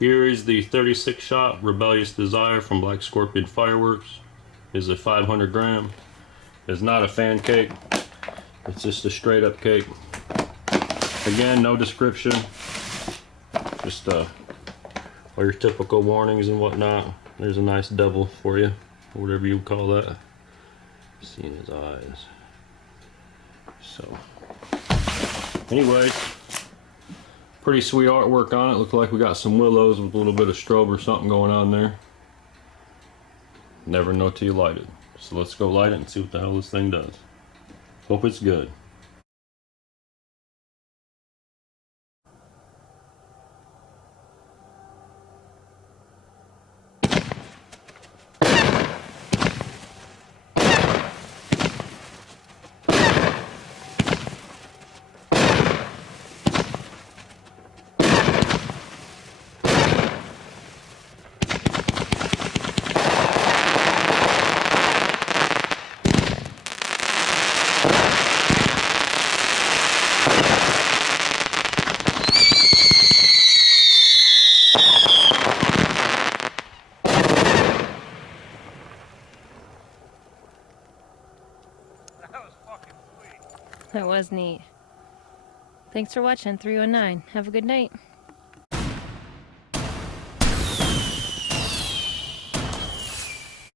Here is the 36 shot Rebellious Desire from Black Scorpion Fireworks. Is a 500 gram. It's not a fan cake. It's just a straight up cake. Again, no description. Just all your typical warnings and whatnot. There's a nice devil for you, or whatever you would call that. Seeing his eyes. So, anyways, pretty sweet artwork on it. Look like we got some willows with a little bit of strobe or something going on there. Never know till you light it. So let's go light it and see what the hell this thing does. Hope it's good. That was neat. Thanks for watching 319. Have a good night.